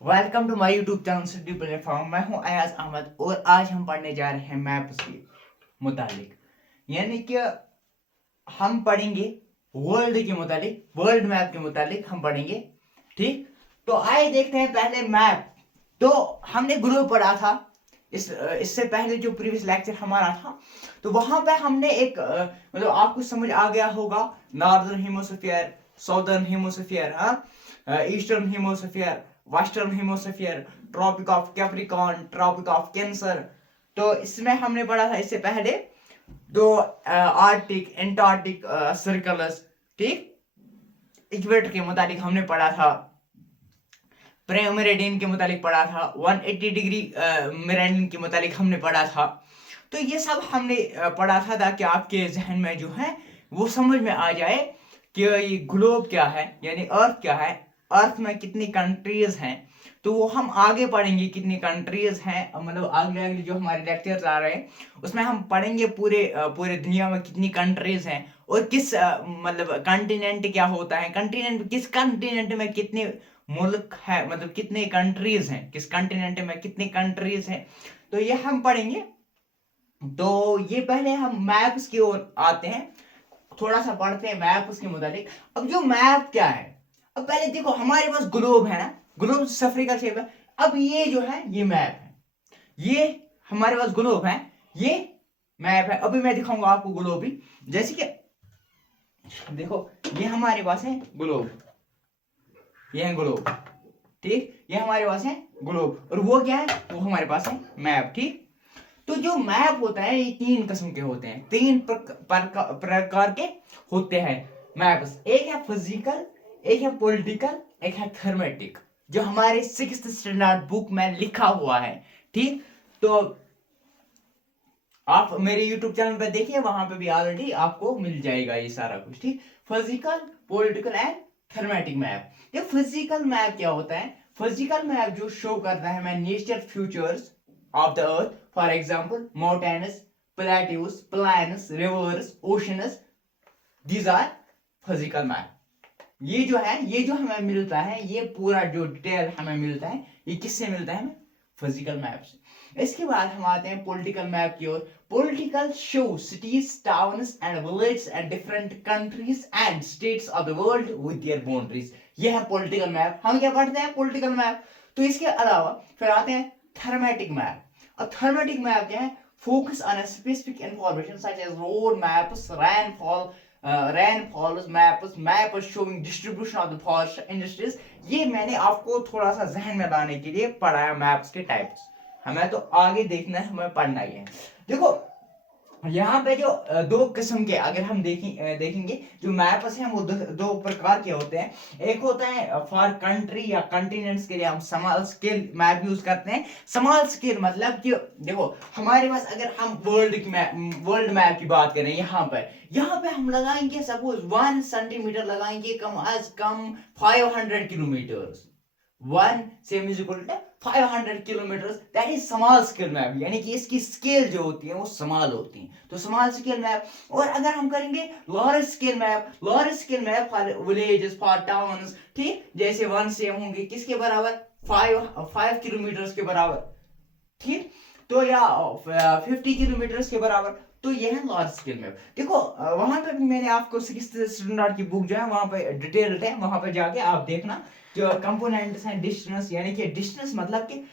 Welcome to my YouTube channel city platform. मैं हूं अयाज अहमद और आज हम पढ़ने जा रहे हैं मैप्स के मुतालिक। यानी कि हम पढ़ेंगे वर्ल्ड के मुतालिक, वर्ल्ड मैप के मुतालिक हम पढ़ेंगे। ठीक, तो आइए देखते हैं पहले मैप। तो हमने ग्लोब पढ़ा था इससे पहले जो प्रीवियस लेक्चर हमारा था, तो वहां पे हमने एक मतलब आपको समझ आ गया होगा, northern hemisphere, southern hemisphere, eastern hemisphere, western hemisphere, tropic of Capricorn, tropic of Cancer. तो इसमें हमने पढ़ा था इससे पहले दो आर्टिक एंटार्क्टिक सर्कल्स। ठीक, इक्वेटर के मुताबिक हमने पढ़ा था, मेरिडियन के मुताबिक पढ़ा था, 180 डिग्री मेरिडियन के मुताबिक हमने पढ़ा था। तो ये सब हमने पढ़ा था ताकि आपके जहन में जो है वो समझ में आ जाए कि ये ग्लोब क्या है, यानी अर्थ क्या है, अर्थ में कितनी कंट्रीज हैं। तो वो हम आगे पढ़ेंगे कितनी कंट्रीज हैं, मतलब आगे आगे जो हमारे लेक्चर्स आ रहे हैं उसमें हम पढ़ेंगे पूरे दुनिया में कितनी कंट्रीज हैं और किस मतलब कंटिनेंट क्या होता है, कंटिनेंट किस कंटिनेंट में कितने मुल्क है, मतलब कितने कंट्रीज हैं, किस कंटिनेंट में कितनी कंट्रीज हैं। तो ये हम पढ़ेंगे। तो ये पहले हम मैप्स की ओर आते हैं, थोड़ा सा पढ़ते हैं मैप उसके मुताबिक। अब जो मैप क्या है, अब पहले देखो हमारे पास ग्लोब है ना, ग्लोब सफरिकल शेप है। अब ये जो है ये मैप है, ये हमारे पास ग्लोब है, ये मैप है। अभी मैं दिखाऊंगा आपको ग्लोब भी, जैसे कि देखो ये हमारे पास है ग्लोब, ये है ग्लोब। ठीक, ये हमारे पास है ग्लोब और वो क्या है, वो हमारे पास है मैप। ठीक, तो जो मैप होता है ये तीन किस्म के होते हैं, तीन प्रकार के होते हैं मैप्स। एक है फिजिकल, एक है पॉलिटिकल, एक है थर्मेटिक, जो हमारे 6th स्टैंडर्ड बुक में लिखा हुआ है। ठीक, तो आप मेरे YouTube चैनल पे देखिए, वहां पे भी ऑलरेडी आपको मिल जाएगा ये सारा कुछ। ठीक, फिजिकल, पॉलिटिकल एंड थर्मेटिक मैप। ये फिजिकल मैप क्या होता है, फिजिकल मैप जो शो करता है मैं nature features of the earth, for example mountains, plateaus, plains, rivers, oceans, these are physical map. ये जो है, ये जो हमें मिलता है, ये पूरा जो डिटेल हमें मिलता है, ये किससे मिलता है, हमें फिजिकल मैप से। इसके बाद हम आते हैं पॉलिटिकल मैप की ओर। Political show cities, towns and villages and different countries and states of the world with their boundaries. ये है पॉलिटिकल मैप। हम क्या पढ़ते हैं, पॉलिटिकल मैप। तो इसके अलावा फिर आते हैं थर्मेटिक मैप। अब थर्मेटिक मैप क्या है, focus on a specific information such as road maps, rainfalls maps showing distribution of the forest industries। ये मैंने आपको थोड़ा सा जहन में लाने के लिए पढ़ाया मैप्स के टाइप्स। हमें तो आगे देखना है, हमें पढ़ना ही है। देखो यहाँ पे जो दो किस्म के अगर हम देखेंगे जो मैप्स हैं वो दो प्रकार के होते हैं। एक होता है फॉर कंट्री या कंटिनेंट्स के लिए हम स्मॉल स्केल मैप यूज करते हैं। स्मॉल स्केल मतलब कि देखो हमारे पास अगर हम वर्ल्ड मैप की बात करें, यहाँ पे हम लगाएंगे सपोज 1 सेंटीमीटर लगाएंगे, कम अज कम 500 kilometre. 500 kilometre, that is small scale map. यानी कि इसकी स्केल जो होती है वो स्मॉल होती है, तो स्मॉल स्केल मैप। और अगर हम करेंगे large scale map for villages, for towns. ठीक, जैसे 1 से होंगे किसके बराबर, 5 किलोमीटर के बराबर। ठीक, तो या 50 किलोमीटर के बराबर। तो यह है लार्ज स्केल मैप। देखो वहां पे भी मैंने आपको 6th स्टैंडर्ड की बुक जो है वहां पे डिटेल्ड है, वहां पे जाके आप देखना जो कंपोनेंट्स हैं। डिस्टेंस यानी कि डिस्टेंस मतलब कि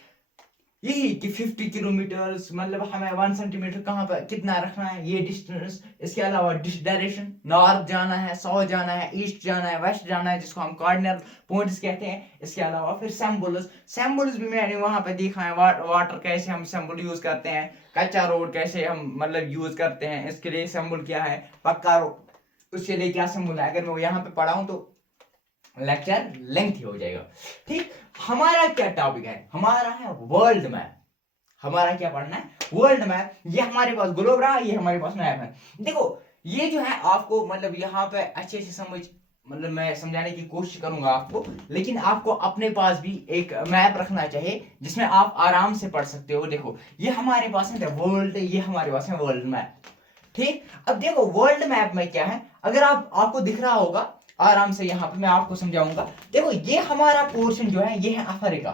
यही कि 50 किलोमीटर मतलब हमें 1 सेंटीमीटर कहाँ पर कितना रखना है, ये डिस्टेंस। इसके अलावा डायरेक्शन, नॉर्थ जाना है, साउथ जाना है, ईस्ट जाना है, वेस्ट जाना है, जिसको हम कार्डिनल पॉइंट्स कहते हैं। इसके अलावा फिर सिंबल्स भी मैंने वहां पे देखा है। वाटर कैसे हम सिंबल यूज करते हैं, कच्चा रोड कैसे हम मतलब यूज करते हैं, इसके लिए सिंबल क्या है, पक्का रोड उसके लिए क्या सिंबल है। अगर मैं यहाँ पे पढ़ाऊं तो लेक्चर लेंथ हो जाएगा। ठीक, हमारा क्या टॉपिक है, हमारा है वर्ल्ड मैप। हमारा क्या पढ़ना है, वर्ल्ड मैप। ये हमारे पास ग्लोब रहा, ये हमारे पास मैप है। देखो ये जो है आपको मतलब यहाँ पे अच्छे से समझ, मतलब मैं समझाने की कोशिश करूंगा आपको, लेकिन आपको अपने पास भी एक मैप रखना चाहिए जिसमें आप आराम से पढ़ सकते हो। देखो ये हमारे पास है वर्ल्ड, ये हमारे पास है वर्ल्ड मैप। ठीक, अब देखो वर्ल्ड मैप में क्या है, अगर आपको दिख रहा होगा आराम से, यहाँ पे मैं आपको समझाऊंगा। देखो ये हमारा पोर्शन जो है ये है अफ्रीका।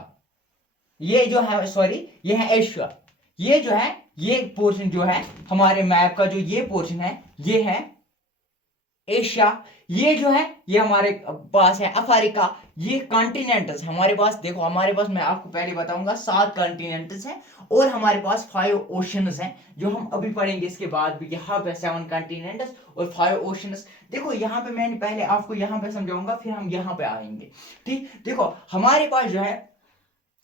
ये जो है सॉरी ये है एशिया, ये जो है ये पोर्शन जो है हमारे मैप का जो ये पोर्शन है ये है एशिया, ये जो है ये हमारे पास है अफ्रीका, ये कॉन्टिनेंट्स हमारे पास। देखो हमारे पास मैं आपको पहले बताऊंगा 7 कॉन्टिनेंट्स हैं और हमारे पास 5 ओशंस हैं जो हम अभी पढ़ेंगे इसके बाद भी। यहाँ पे 7 कॉन्टिनेंट्स और 5 ओशंस। देखो यहाँ पे मैंने पहले आपको यहाँ पे समझाऊंगा फिर हम यहाँ पे आएंगे। ठीक, देखो हमारे पास जो है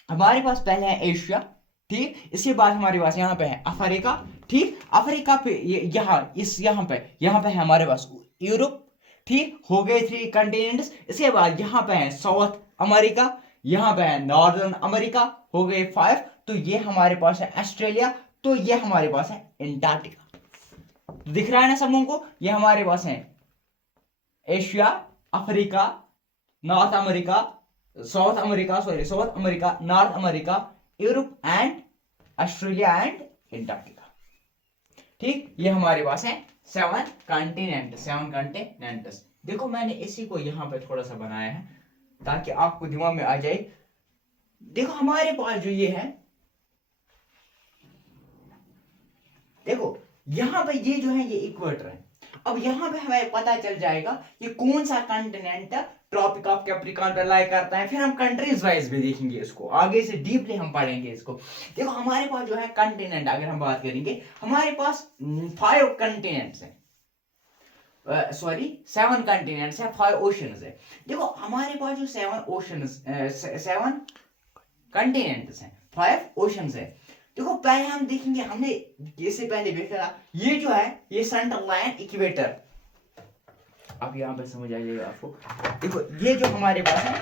हमारे पास पहले है एशिया, ठीक, इसके बाद हमारे पास यहाँ पे है अफ्रीका, ठीक, अफ्रीका पे यहाँ पे है हमारे पास यूरोप, ठीक, हो गए 3 कंटिनेंट्स। इसके बाद यहाँ पे है साउथ अमेरिका, यहाँ पे है नॉर्दर्न अमेरिका, हो गए 5। तो ये हमारे पास है ऑस्ट्रेलिया, तो ये हमारे पास है एंटार्क्टिका। तो दिख रहा है ना सबों को, ये हमारे पास है Asia, Africa, north America, south America, north America, Europe and Australia and Antarctica. ठीक, ये हमारे पास है 7 कॉन्टिनेंट्स। देखो मैंने इसी को यहां पे थोड़ा सा बनाया है ताकि आपको दिमाग में आ जाए। देखो हमारे पास जो ये है, देखो यहां पे ये जो है ये इक्वेटर है। अब यहां पे हमें पता चल जाएगा कि कौन सा कॉन्टिनेंट ट्रॉपिक ऑफ कैप्रिकॉर्न पे लाई करता है। फिर हम कंट्रीज वाइज भी देखेंगे इसको, आगे से डीपली हम पढ़ेंगे इसको। देखो हमारे पास जो है कॉन्टिनेंट अगर हम बात करेंगे, हमारे पास 5 कॉन्टिनेंट्स हैं, सॉरी 7 कॉन्टिनेंट्स है, 5 ओशंस है। देखो हमारे पास जो 7 कॉन्टिनेंट्स हैं, 5 ओशंस है। देखो पहले हम देखेंगे, हमने इससे पहले देखा ये जो है ये सेंट्रल लाइन इक्वेटर। अब यहाँ पे समझ आ जाएगा आपको। देखो ये जो हमारे पास है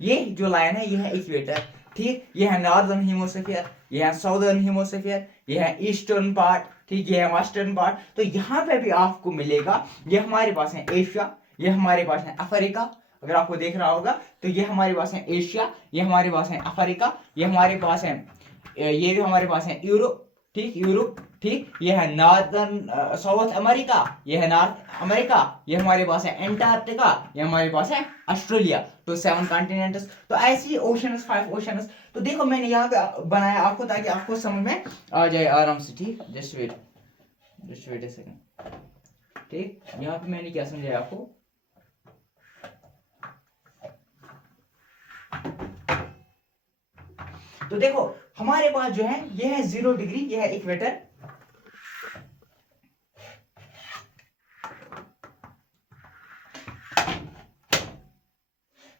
ये जो लाइन है ये है इक्वेटर, ठीक, ये है नॉर्दर्न हेमिस्फीयर, ये है साउदर्न हेमिस्फीयर, ये है ईस्टर्न पार्ट, ठीक, ये है वेस्टर्न पार्ट। तो यहाँ पे भी आपको मिलेगा, ये हमारे पास है एशिया, ये हमारे पास है अफ्रीका, अगर आपको देख रहा होगा तो ये हमारे पास है एशिया, ये हमारे पास है अफ्रीका, ये हमारे पास है ये भी हमारे पास है यूरोप, ठीक, ये है नॉर्दर्न साउथ अमेरिका, ये है नॉर्थ अमेरिका, ये हमारे पास है एंटार्क्टिका, ये हमारे पास है ऑस्ट्रेलिया। तो 7 कॉन्टिनेंट्स। तो ऐसी ओशंस, 5 ओशंस। तो देखो मैंने यहाँ पे बनाया आपको ताकि आपको समझ में आ जाए आराम से। ठीक, जस्ट वेट ए सेकंड। ठीक, यहाँ पे मैंने क्या समझाया आपको। तो देखो हमारे पास जो है ये है 0 डिग्री, ये है इक्वेटर,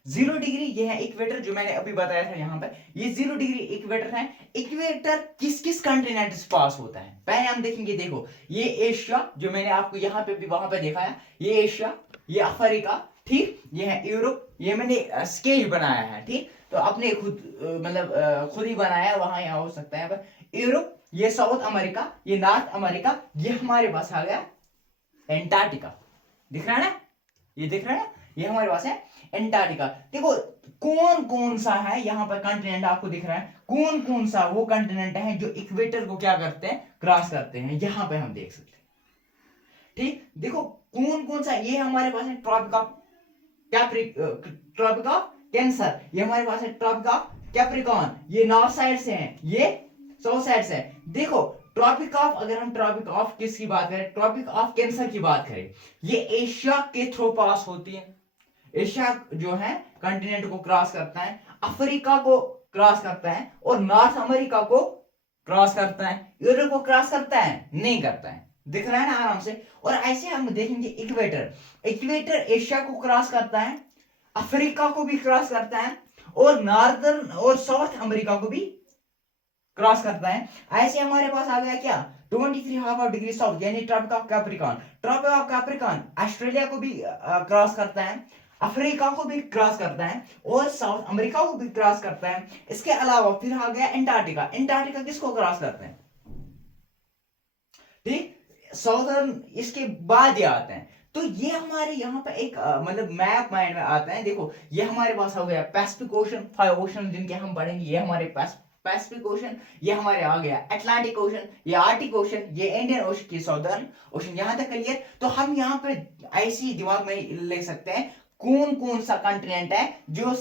जीरो डिग्री ये है इक्वेटर जो मैंने अभी बताया था। यहाँ पे ये 0 डिग्री इक्वेटर है। इक्वेटर किस किस कॉन्टिनेंट से पास होता है पहले हम देखेंगे। देखो ये एशिया जो मैंने आपको यहाँ पे भी वहां पे दिखाया, ये एशिया, ये अफ्रीका, ठीक, ये है यूरोप, ये मैंने स्केल बनाया है, ठीक, तो अपने खुद खुद ही बनाया, वहां यहाँ हो सकता है पर यूरोप, ये साउथ अमेरिका, ये नॉर्थ अमेरिका, ये हमारे पास आ गया एंटार्क्टिका। दिख रहा है ना, ये दिख रहा है, ये हमारे पास है एंटार्क्टिका। देखो कौन कौन सा है यहाँ पर कॉन्टिनेंट आपको दिख रहा है, कौन कौन सा वो कॉन्टिनेंट है जो इक्वेटर को क्या करते हैं, क्रॉस करते हैं, यहाँ पे हम देख सकते हैं। ठीक, देखो कौन कौन सा, ये हमारे पास है ट्रॉपिक ऑफ कैंसर, ये हमारे पास है ट्रॉपिक ऑफ कैप्रिकॉर्न, ये नॉर्थ साइड से है, ये साउथ साइड से है। देखो ट्रॉपिक ऑफ, अगर हम ट्रॉपिक ऑफ किसकी बात करें, ट्रॉपिक ऑफ कैंसर की बात करें, ये एशिया के थ्रू पास होती है। एशिया जो है कॉन्टिनेंट को क्रॉस करता है, अफ्रीका को क्रॉस करता है और नॉर्थ अमेरिका को क्रॉस करता है। यूरोप को क्रॉस करता है, नहीं करता है। दिख रहा है ना आराम से। और ऐसे हम देखेंगे इक्वेटर, इक्वेटर एशिया को क्रॉस करता है, अफ्रीका को भी क्रॉस करता है और नॉर्दर्न और साउथ अमेरिका को भी क्रॉस करता है। ऐसे हमारे पास आ गया क्या 23½ डिग्री साउथ यानी tropic of Capricorn. Tropic of Capricorn Australia को भी क्रॉस करता है, अफ्रीका को भी क्रॉस करता है और साउथ अमेरिका को भी क्रॉस करता है। इसके अलावा फिर आ गया एंटार्क्टिका। एंटार्क्टिका किसको क्रॉस करते हैं, ठीक, साउदर्न, इसके बाद ये आते हैं। तो ये हमारे यहाँ पे एक मतलब मैप माइंड में आता है। देखो ये हमारे पास हो गया पैसिफिक ओशन, 5 ओशन जिनके हम पढ़ेंगे, ये हमारे पैसिफिक ओशन, ये हमारे आ गया अटलांटिक ओशन, ये आर्टिक ओशन, ये इंडियन ओशन की साउदर्न ओशन। यहां तक क्लियर। तो हम यहाँ पे ऐसी दिमाग में ले सकते हैं कौन कौन सा कॉन्टिनेंट है जो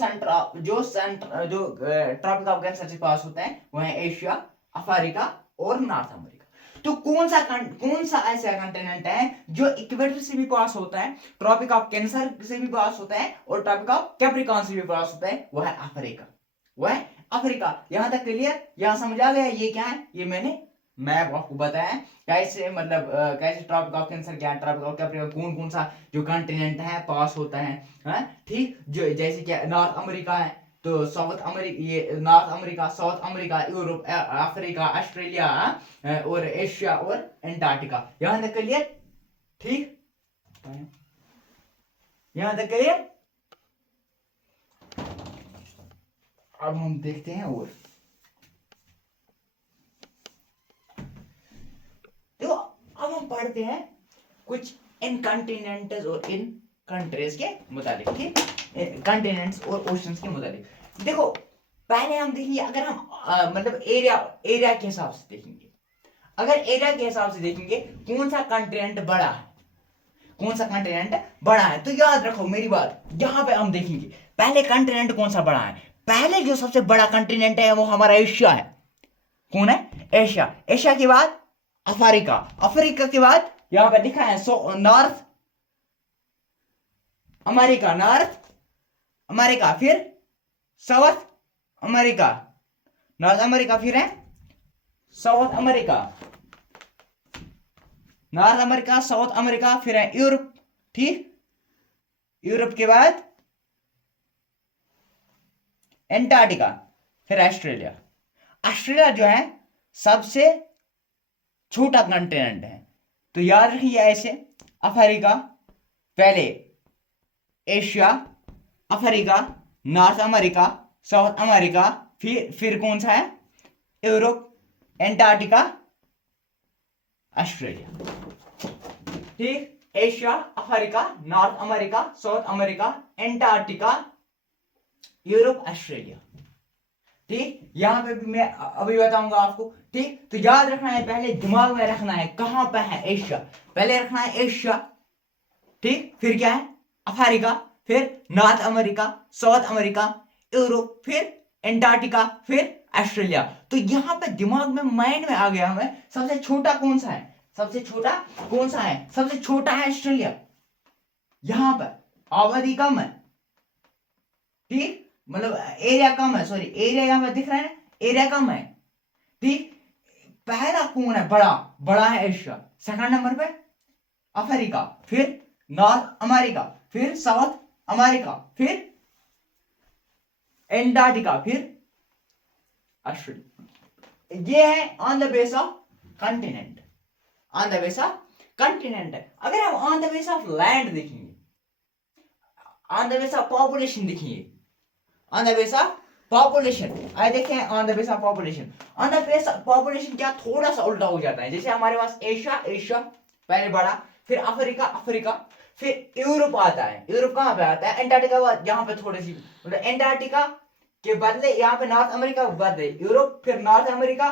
ट्रॉपिक ऑफ कैंसर से पास होता है, वो है एशिया, अफ्रीका और नॉर्थ अमेरिका। तो कौन सा ऐसा कॉन्टिनेंट है जो इक्वेटर से भी पास होता है, ट्रॉपिक ऑफ कैंसर से भी पास होता है और ट्रॉपिक ऑफ कैप्रिकॉर्न से भी पास होता है, वो है अफ्रीका, वो है अफ्रीका। यहां तक क्लियर, यहां समझ आ गया ये क्या है, ये मैंने मैप आपको बताया कैसे, मतलब कैसे ट्रॉपिक ऑफ कैंसर क्या है, ट्रॉपिक ऑफ कैप्रिकॉर्न कौन कौन सा जो कॉन्टिनेंट है पास होता है, ठीक। जो जैसे क्या नॉर्थ अमेरिका है, तो साउथ अमेरिका, ये north America, south America, Europe, Africa, Australia और एशिया और एंटार्क्टिका। यहां तक क्लियर, ठीक, यहां तक क्लियर। अब हम देखते हैं और देखो, अब हम पढ़ते हैं कुछ इन कॉन्टिनेंट्स और इन कंट्रीज के मुताबिक, ठीक, कॉन्टिनेंट्स और ओशंस के मुताबिक। देखो पहले हम देखेंगे, अगर हम मतलब एरिया के हिसाब से देखेंगे, अगर एरिया के हिसाब से देखेंगे कौन सा कॉन्टिनेंट बड़ा है, कौन सा कॉन्टिनेंट बड़ा है, तो याद रखो मेरी बात, यहां पे हम देखेंगे पहले कॉन्टिनेंट कौन सा बड़ा है। पहले जो सबसे बड़ा कॉन्टिनेंट है वो हमारा एशिया है। कौन है? एशिया। एशिया के बाद अफ्रीका, अफ्रीका के बाद यहां पे लिखा है नॉर्थ अमेरिका, नॉर्थ अमेरिका, फिर साउथ अमेरिका, नॉर्थ अमेरिका, फिर है south America, north America, south America, फिर है यूरोप, ठीक। यूरोप के बाद एंटार्क्टिका, फिर ऑस्ट्रेलिया। ऑस्ट्रेलिया जो है सबसे छोटा कॉन्टिनेंट है, तो याद रखिए ऐसे, अफ्रीका पहले, Asia, Africa, north America, south America, फिर कौन सा है, यूरोप, एंटार्क्टिका, ऑस्ट्रेलिया, ठीक। Asia, Africa, north America, south America, Antarctica, Europe, Australia, ठीक। यहां पे भी मैं अभी बताऊंगा आपको, ठीक। तो याद रखना है, पहले दिमाग में रखना है कहां पे है एशिया, पहले रखना है एशिया, ठीक। फिर क्या है, अफ्रीका, फिर North America, south America, Europe, फिर एंटार्क्टिका, फिर ऑस्ट्रेलिया। तो यहां पे दिमाग में, माइंड में आ गया हमें सबसे छोटा कौन सा है, सबसे छोटा कौन सा है, सबसे छोटा है ऑस्ट्रेलिया। यहां पर आबादी कम है, ठीक, मतलब एरिया कम है, सॉरी एरिया यहां पर दिख रहा है ना, एरिया कम है, ठीक। पहला कौन है बड़ा, बड़ा है एशिया, सेकंड नंबर पे अफ्रीका, फिर नॉर्थ अमेरिका, फिर साउथ अमेरिका, फिर एंटार्क्टिका, फिर ऑस्ट्रेलिया। ये है on the base of continent, on the base of continent. अगर हम on the base of land देखेंगे, on the base of population देखेंगे, on the base of population, आइए देखें on the base of population. On the base of population क्या थोड़ा सा उल्टा हो जाता है, जैसे हमारे पास एशिया पहले बड़ा, फिर अफ्रीका, फिर यूरोप आता है। यूरोप कहां पे आता है, एंटार्क्टिका यहाँ पे थोड़ी सी, मतलब एंटार्क्टिका के बदले यहाँ पे नॉर्थ अमेरिका के बदले यूरोप, फिर नॉर्थ अमेरिका,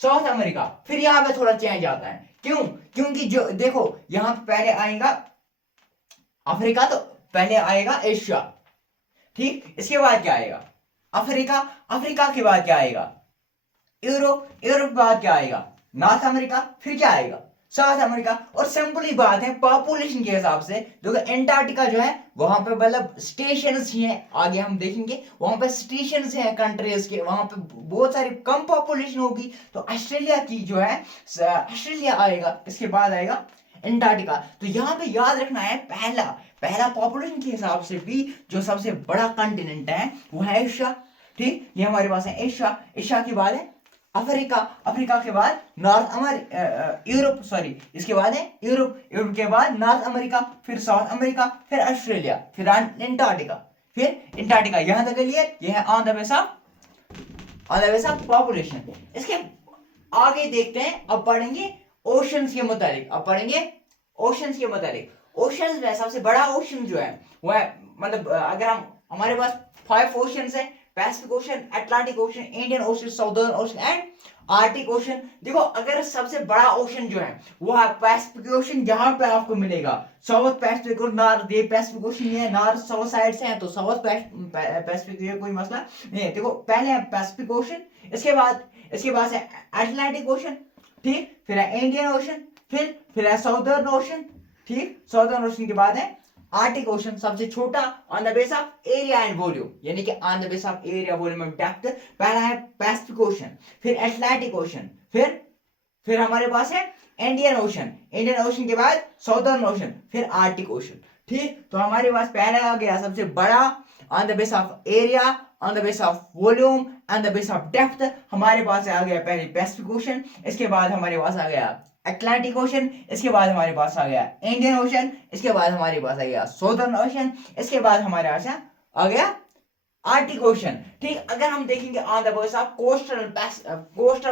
साउथ अमेरिका, फिर यहाँ पे थोड़ा चेंज आता है। क्यों? क्योंकि जो देखो यहाँ पे पहले आएगा अफ्रीका, तो पहले आएगा एशिया, ठीक। इसके बाद क्या आएगा, अफ्रीका के बाद क्या आएगा, यूरोप के बाद क्या आएगा, नॉर्थ अमेरिका, फिर क्या आएगा, साउथ अमेरिका। और सिंपल ही बात है, पॉपुलेशन के हिसाब से देखो एंटार्क्टिका जो है वहां पे मतलब स्टेशंस ही हैं, आगे हम देखेंगे वहां पे स्टेशंस हैं कंट्रीज के, वहां पे बहुत सारी कम पॉपुलेशन होगी। तो ऑस्ट्रेलिया की जो है, ऑस्ट्रेलिया आएगा, इसके बाद आएगा एंटार्क्टिका। तो यहाँ पे याद रखना है, पहला पॉपुलेशन के हिसाब से भी जो सबसे बड़ा कॉन्टिनेंट है वो है एशिया, ठीक। ये हमारे पास है एशिया के बाद है अफ्रीका के बाद नॉर्थ अमेरिका, यूरोप, सॉरी इसके बाद है यूरोप के बाद नॉर्थ अमेरिका, फिर साउथ अमेरिका, फिर ऑस्ट्रेलिया, फिर एंटार्क्टिका। यहां तक क्लियर? ये है on the base of population. इसके आगे देखते हैं, अब पढ़ेंगे ओशंस के मुताबिक, ओशंस में सबसे बड़ा ओशन जो है वो है, मतलब अगर हम, हमारे पास 5 ओशंस है। Pacific ocean, Atlantic ocean, Indian ocean, southern ocean and Arctic ocean. देखो अगर सबसे बड़ा ओशन जो है वो है पैसिफिक ओशन, यहाँ पे आपको मिलेगा साउथ पैसिफिक और नॉर्थ, ये पैसिफिक ओशन ये नॉर्थ साउथ साइड से है, तो साउथ पैसिफिक ये कोई मसला नहीं है। देखो पहले है पैसिफिक ओशन, इसके बाद है अटलांटिक ओशन, ठीक, फिर है इंडियन ओशन, फिर है साउदर्न ओशन, ठीक, साउदर्न ओशन के बाद है आर्टिक ओशन सबसे छोटा on the base of area and volume, यानी कि on the base of area volume and depth पहला है पैसिफिक ओशन, फिर अटलांटिक ओशन, फिर हमारे पास है इंडियन ओशन, इंडियन ओशन के बाद साउदर्न ओशन, फिर आर्टिक ओशन, ठीक। तो हमारे पास पहला आ गया सबसे बड़ा on the base of area, on the base of volume, on the base of depth हमारे पास आ गया पहले पैसिफिक ओशन, इसके बाद हमारे पास आ गया अटलांटिक ओशन, इसके बाद हमारे पास आ गया इंडियन ओशन, इसके बाद हमारे पास आ गया साउदर्न ओशन, इसके बाद हमारे पास आ गया आर्टिक ओशन, ठीक। अगर हम देखेंगे on the base of coastal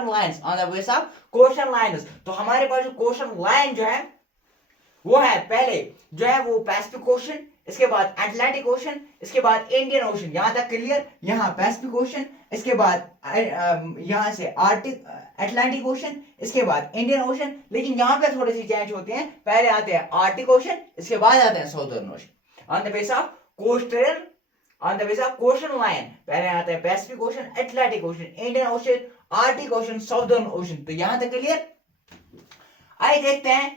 lines, on the base of coastal lines, तो हमारे पास जो कोस्टल लाइन जो है वो है पहले जो है वो पैसिफिक ओशन, इसके बाद अटलांटिक ओशन, इसके बाद इंडियन ओशन, यहां तक क्लियर, यहाँ पैसिफिक ओशन, इसके बाद यहां से आर्टिक अटलांटिक ओशन, इसके बाद इंडियन ओशन, लेकिन यहाँ पे थोड़े से चेंज होते हैं, पहले आते हैं आर्टिक ओशन, इसके बाद आते हैं southern ocean. On the base of coastal, on the base of coastal line पहले आता है Pacific ocean, Atlantic ocean, Indian ocean, Arctic ocean, southern ocean. तो यहां तक क्लियर। आइए देखते हैं